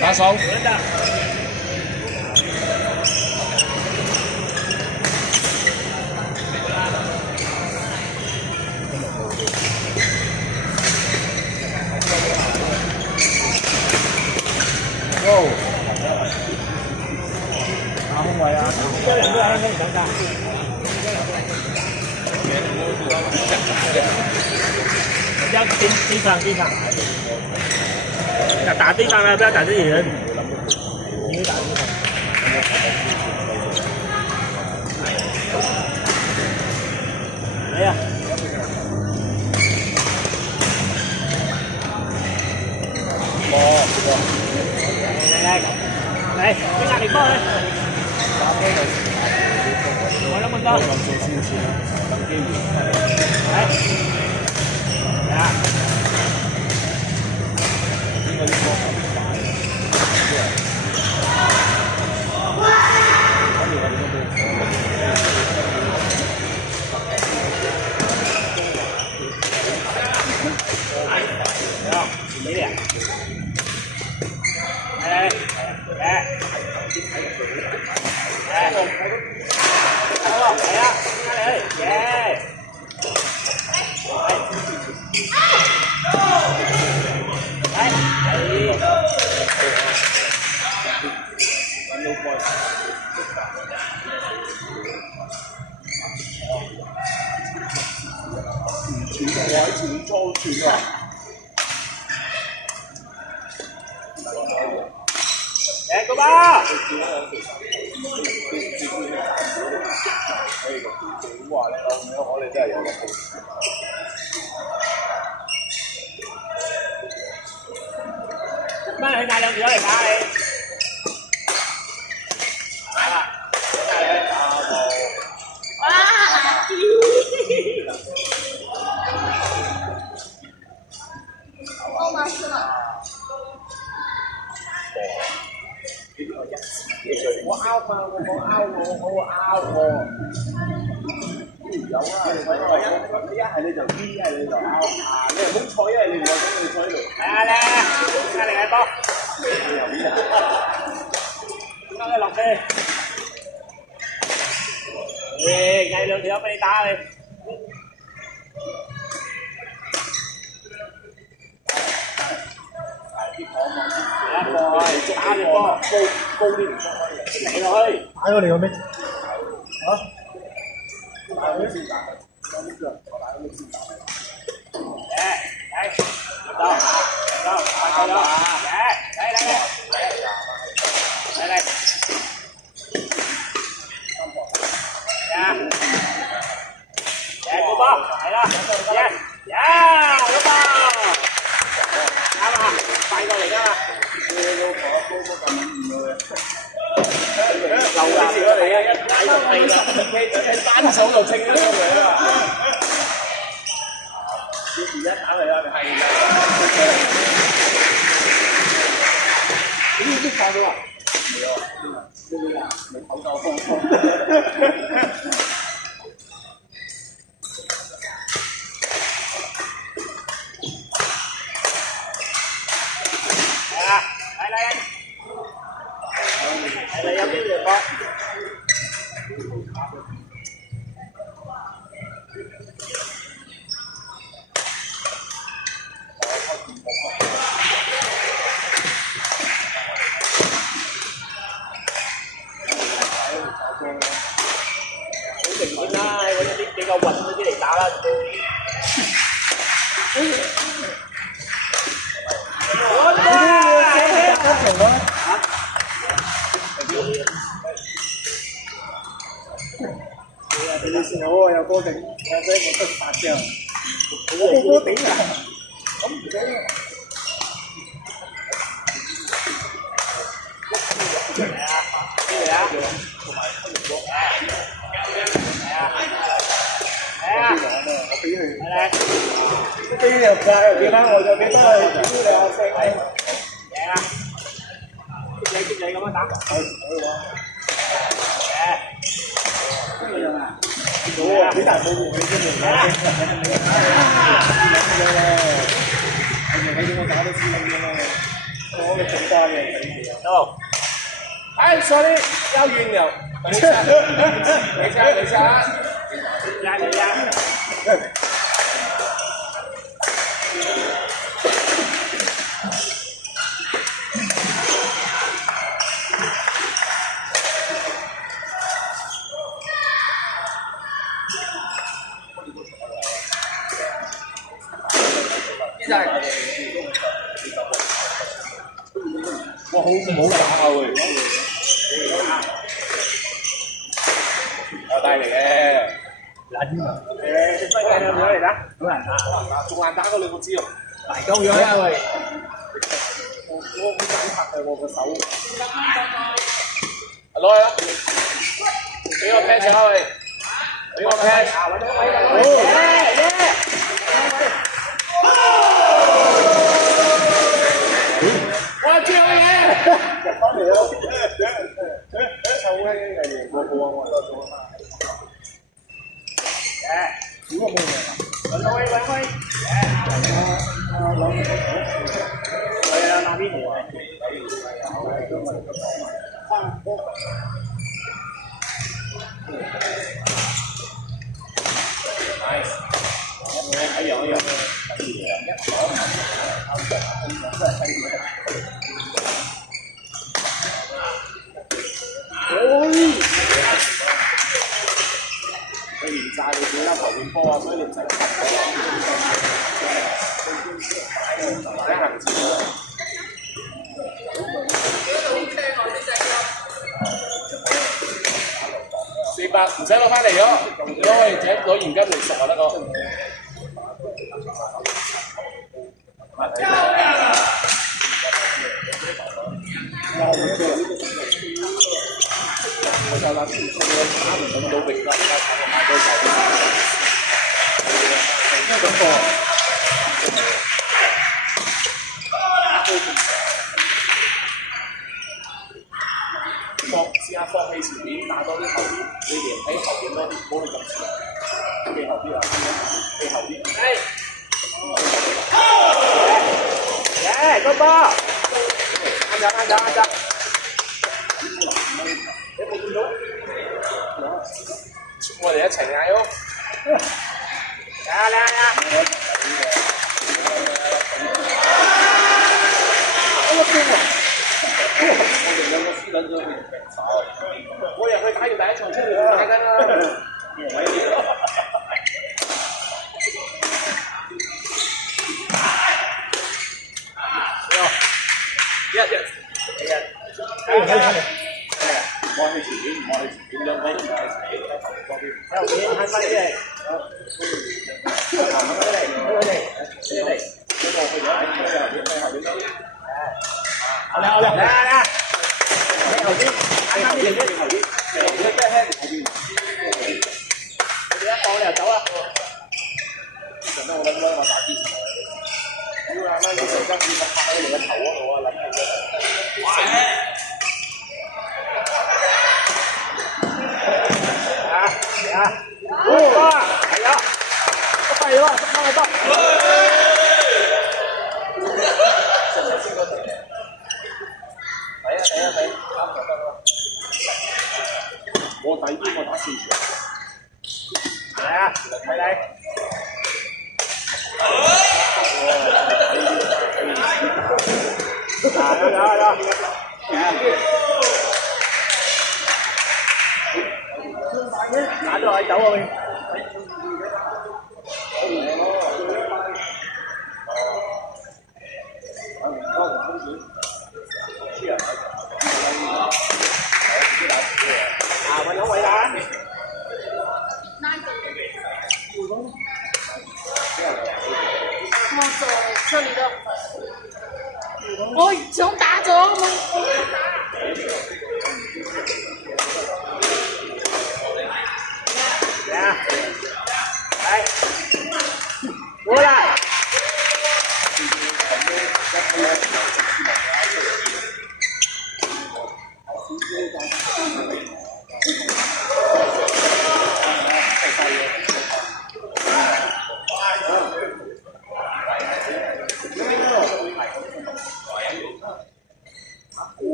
打手。打空位啊！一人都係輕輕等要地上，打地上了，不要打自己人。你打地上。来呀！嚟，俾壓力波佢。我諗咁多。做少少，等機會。嚟啊！應該啲波咁快。沒臉。來，來呀！耶！前操全啊！嚟個吧！哇！我哋真係有得報。乜你帶兩條嚟打你？打啦！帶你打冇。我冇事了。我拗嘛，我冇拗我拗喎。有啊，你一係你就 B， 一係你就拗啊！你係好彩，一係你唔係咁，你坐喺度。嚟啊嚟啊！加嚟嘅波。你又邊啊？啱你落地。嗌兩條俾你打你。打隻波，高啲唔出去，嚟落去，打咗你個咩？啊？打咗先打，打呢個，我打咗你先打。嚟，走，快咗，嚟，嚟，個波，係啦，呀，個波，啱啊，快過嚟㗎嘛。流啊！係啊，一打就係啦，單手就清咗上嚟啦。幾時一打嚟啊？係㗎。呢啲拍到啊？未有啊？未唞夠風。有啲嘢講。好明顯啦，揾啲比較穩嗰啲嚟打啦。你哋成日我有波頂，有所以我得8張，我冇波頂啊，咁唔得啊！嚟啊！嚟啊！同埋黑龍波，嚟啊！嚟啊！我俾佢，嚟，都俾你入㗎，俾翻我就俾翻你，俾你啊，4位，嚟啊！接你咁樣打，好啊！幾大保護你先嚟啦！你我打都知你嘅啦，我哋長大到。哎，sorry，要晕了。等一下，等一下，压。哇，好假喎！有帶嚟嘅，撚啊！誒，分嘅有冇嚟啦？好難打，仲難打過兩個知喎。大鳩樣啊喂！我好緊拍嘅我個手。攞去啦！俾我 pass 下喂，俾我 pass。我跳嘢！入翻嚟咯！臭閪嘅我多咗啊！點個冇嘢啊？揾位，係啊，那邊冇啊。nice， 有。佢連炸你自己球點波啊，所以你就係行前咯。400唔使攞翻嚟咗，攞現金嚟贖啊得個。我就諗住打唔到到榮啦，而家炒到買多手。咩感覺？試下放棄前面，打多啲後邊，你連喺後邊多啲，唔好去咁前。企後邊啊！企後邊。耶，高波！啱走。你冇見到？我哋一齊嗌咯！嚟！我入去打完第一場出嚟打緊啦！摸去前面，兩個都唔係喺後邊喺乜嘢？好啦，喺後邊，喺後邊，你一放你就走啦。陣間我諗我打機場。要啊，你陣間見我拍喺你個頭嗰度啊，諗住哇！係啊，都係咯，得。睇，啱就得啦。我第邊個打4場。係啊，睇你。打咗喺走啊！揾到位啦！我走這裡的，我想打咗嘛。來，過來。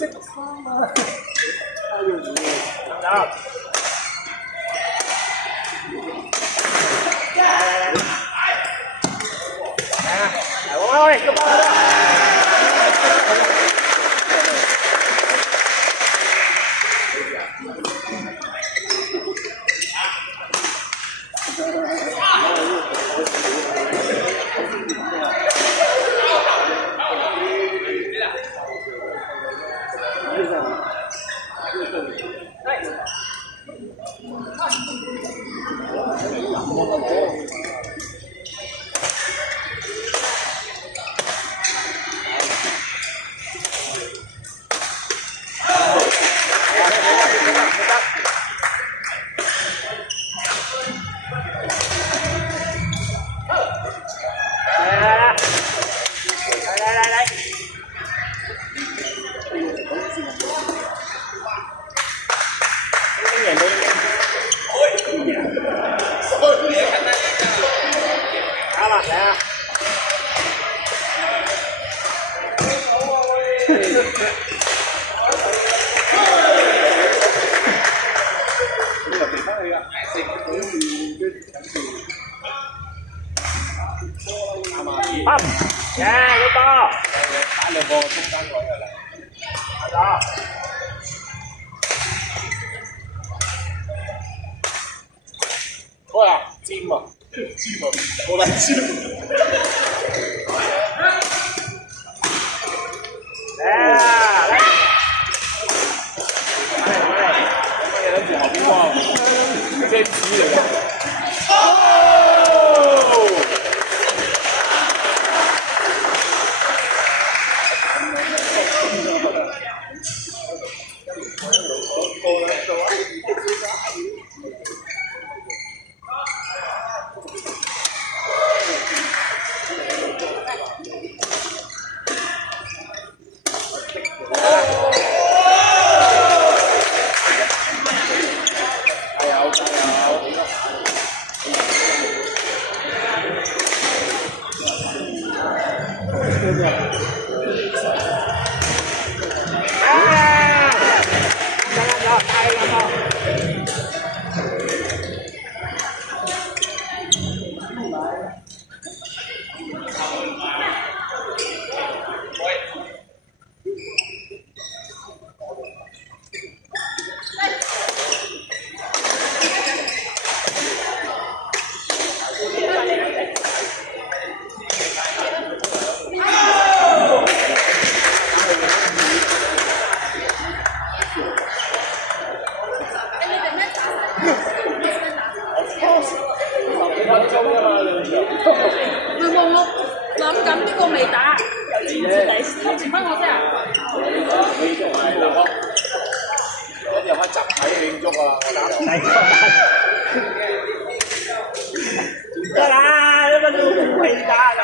識翻啊！得。喂，咁呀，你多，打兩個中間位㗎啦，係啦。喂啊，尖啊，尖啊，好撚尖！嚟啊，嚟！有乜嘢諗住後邊喎？遮紙嚟㗎。諗緊邊個未打？由前至第頭前分我啫啊！一有乜集體慶祝啊！我打得啦，你乜都未打咁。